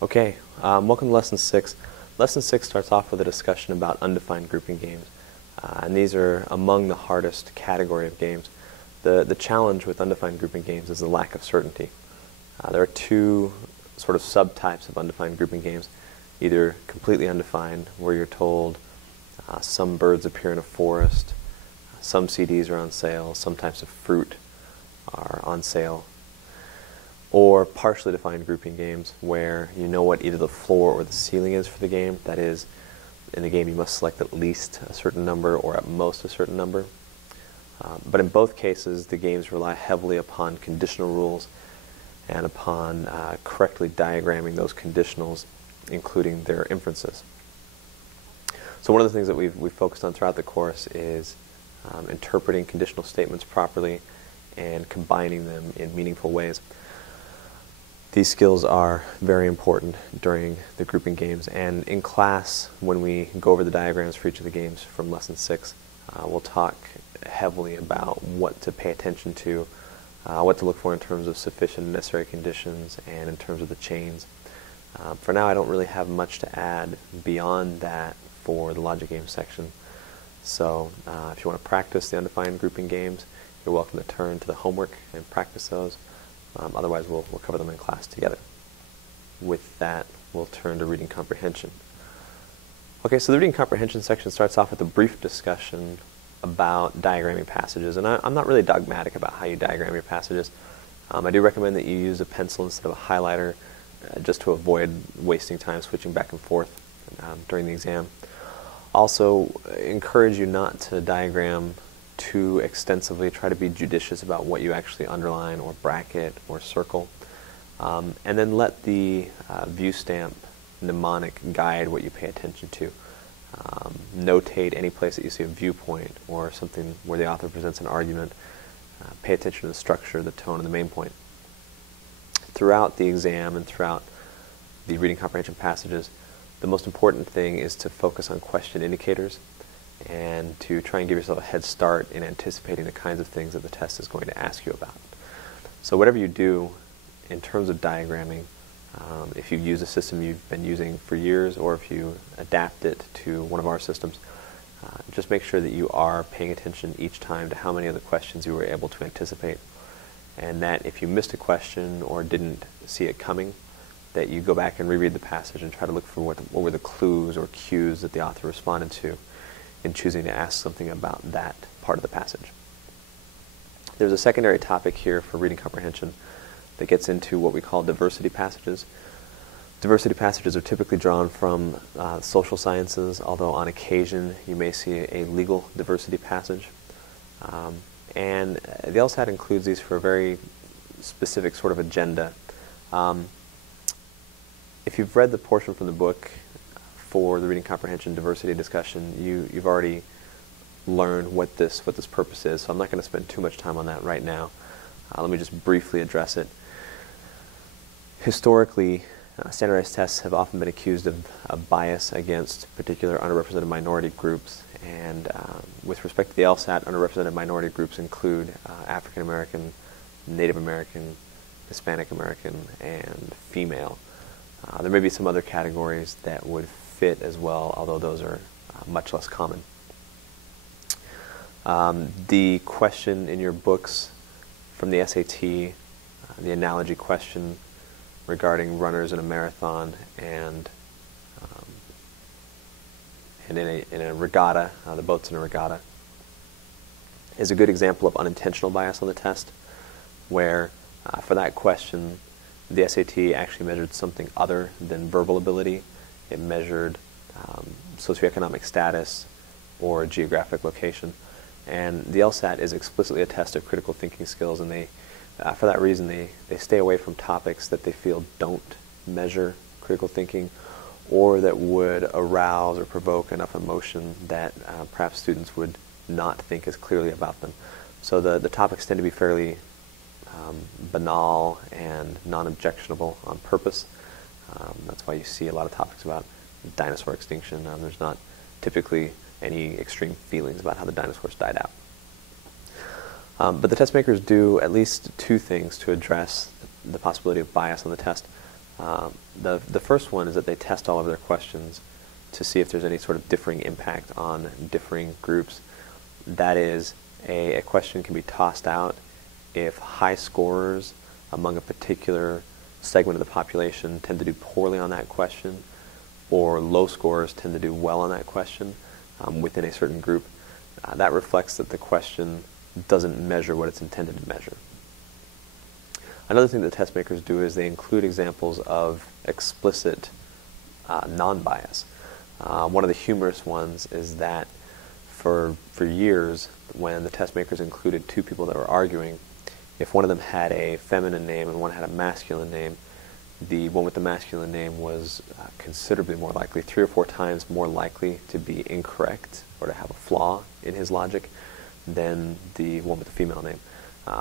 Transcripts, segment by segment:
Okay, welcome to Lesson 6. Lesson 6 starts off with a discussion about undefined grouping games. And these are among the hardest category of games. The challenge with undefined grouping games is the lack of certainty. There are two sort of subtypes of undefined grouping games. Either completely undefined, where you're told some birds appear in a forest, some CDs are on sale, some types of fruit are on sale. Or partially defined grouping games where you know what either the floor or the ceiling is for the game. That is, in the game you must select at least a certain number or at most a certain number. But in both cases, the games rely heavily upon conditional rules and upon correctly diagramming those conditionals, including their inferences. So one of the things that we've focused on throughout the course is interpreting conditional statements properly and combining them in meaningful ways. These skills are very important during the grouping games, and in class, when we go over the diagrams for each of the games from Lesson 6, we'll talk heavily about what to pay attention to, what to look for in terms of sufficient and necessary conditions, and in terms of the chains. For now, I don't really have much to add beyond that for the logic game section. So if you want to practice the undefined grouping games, you're welcome to turn to the homework and practice those. Otherwise, we'll cover them in class together. With that, we'll turn to reading comprehension. Okay, so the reading comprehension section starts off with a brief discussion about diagramming passages. And I'm not really dogmatic about how you diagram your passages. I do recommend that you use a pencil instead of a highlighter just to avoid wasting time switching back and forth during the exam. Also, encourage you not to diagram too extensively. Try to be judicious about what you actually underline or bracket or circle. And then let the view stamp mnemonic guide what you pay attention to. Notate any place that you see a viewpoint or something where the author presents an argument. Pay attention to the structure, the tone, and the main point. Throughout the exam and throughout the reading comprehension passages, the most important thing is to focus on question indicators and to try and give yourself a head start in anticipating the kinds of things that the test is going to ask you about. So whatever you do in terms of diagramming, if you use a system you've been using for years or if you adapt it to one of our systems, just make sure that you are paying attention each time to how many of the questions you were able to anticipate, and that if you missed a question or didn't see it coming, that you go back and reread the passage and try to look for what were the clues or cues that the author responded to in choosing to ask something about that part of the passage. There's a secondary topic here for reading comprehension that gets into what we call diversity passages. Diversity passages are typically drawn from social sciences, although on occasion you may see a legal diversity passage. And the LSAT includes these for a very specific sort of agenda. If you've read the portion from the book for the reading comprehension diversity discussion, you've already learned what this purpose is, so I'm not going to spend too much time on that right now. Let me just briefly address it. Historically, standardized tests have often been accused of bias against particular underrepresented minority groups, and with respect to the LSAT, underrepresented minority groups include African American, Native American, Hispanic American, and female. There may be some other categories that would fit as well, although those are much less common. The question in your books from the SAT, the analogy question regarding runners in a marathon and in a regatta, the boats in a regatta, is a good example of unintentional bias on the test, where for that question, the SAT actually measured something other than verbal ability. It measured socioeconomic status or geographic location. And the LSAT is explicitly a test of critical thinking skills, and they, for that reason, they stay away from topics that they feel don't measure critical thinking or that would arouse or provoke enough emotion that perhaps students would not think as clearly about them. So the topics tend to be fairly banal and non-objectionable on purpose. That's why you see a lot of topics about dinosaur extinction. There's not typically any extreme feelings about how the dinosaurs died out. But the test makers do at least two things to address the possibility of bias on the test. The first one is that they test all of their questions to see if there's any sort of differing impact on differing groups. That is, a question can be tossed out if high scorers among a particular segment of the population tend to do poorly on that question, or low scorers tend to do well on that question within a certain group. That reflects that the question doesn't measure what it's intended to measure. Another thing that test makers do is they include examples of explicit non-bias. One of the humorous ones is that for years, when the test makers included two people that were arguing, if one of them had a feminine name and one had a masculine name, the one with the masculine name was considerably more likely, 3 or 4 times more likely to be incorrect or to have a flaw in his logic than the one with the female name.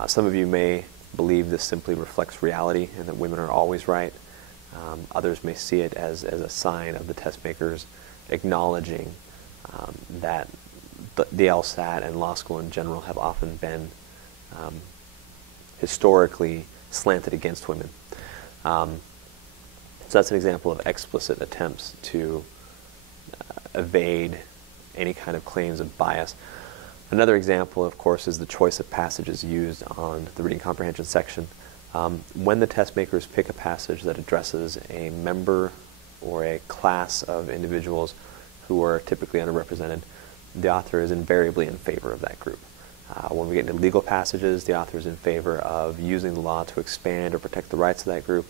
Some of you may believe this simply reflects reality and that women are always right. Others may see it as a sign of the test makers acknowledging that the LSAT and law school in general have often been historically slanted against women. So that's an example of explicit attempts to evade any kind of claims of bias. Another example, of course, is the choice of passages used on the reading comprehension section. When the test makers pick a passage that addresses a member or a class of individuals who are typically underrepresented, the author is invariably in favor of that group. When we get into legal passages, the author is in favor of using the law to expand or protect the rights of that group.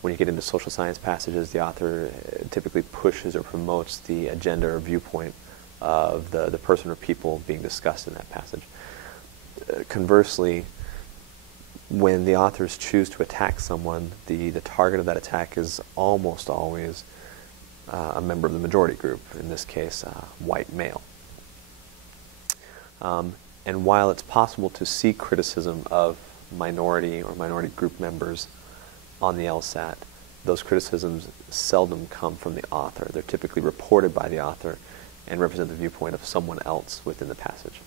When you get into social science passages, the author typically pushes or promotes the agenda or viewpoint of the person or people being discussed in that passage. Conversely, when the authors choose to attack someone, the target of that attack is almost always a member of the majority group, in this case, white male. And while it's possible to see criticism of minority or minority group members on the LSAT, those criticisms seldom come from the author. They're typically reported by the author and represent the viewpoint of someone else within the passage.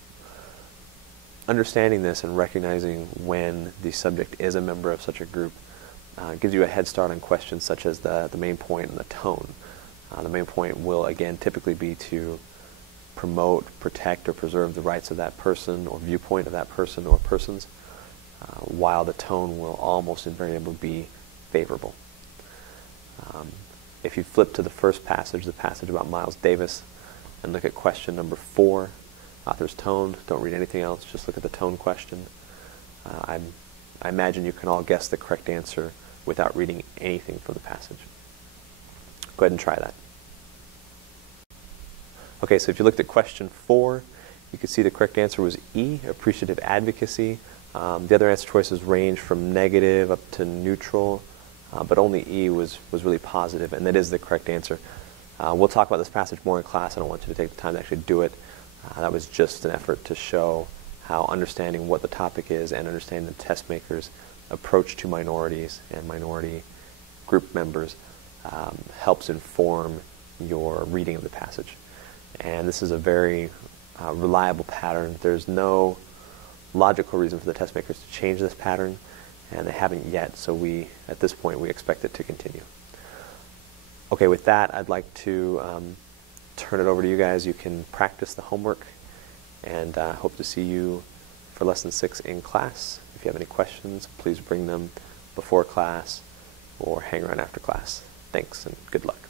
Understanding this and recognizing when the subject is a member of such a group gives you a head start on questions such as the main point and the tone. The main point will, again, typically be to promote, protect, or preserve the rights of that person or viewpoint of that person or persons, while the tone will almost invariably be favorable. If you flip to the first passage, the passage about Miles Davis, and look at question number 4, author's tone, don't read anything else, just look at the tone question. I imagine you can all guess the correct answer without reading anything from the passage. Go ahead and try that. Okay, so if you looked at question 4, you could see the correct answer was E, appreciative advocacy. The other answer choices range from negative up to neutral, but only E was really positive, and that is the correct answer. We'll talk about this passage more in class. I don't want you to take the time to actually do it. That was just an effort to show how understanding what the topic is and understanding the test makers' approach to minorities and minority group members helps inform your reading of the passage. And this is a very reliable pattern. There's no logical reason for the test makers to change this pattern, and they haven't yet, so at this point, we expect it to continue. Okay, with that, I'd like to turn it over to you guys. You can practice the homework, and hope to see you for Lesson 6 in class. If you have any questions, please bring them before class or hang around after class. Thanks, and good luck.